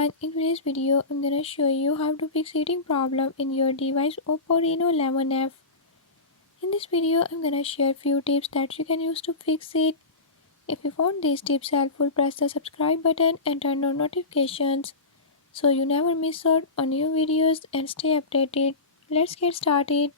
everyone, in today's video I'm gonna show you how to fix heating problem in your device Oppo Reno 11F. In this video I'm gonna share few tips that you can use to fix it. If you found these tips helpful, press the subscribe button and turn on notifications so you never miss out on new videos and stay updated. Let's get started.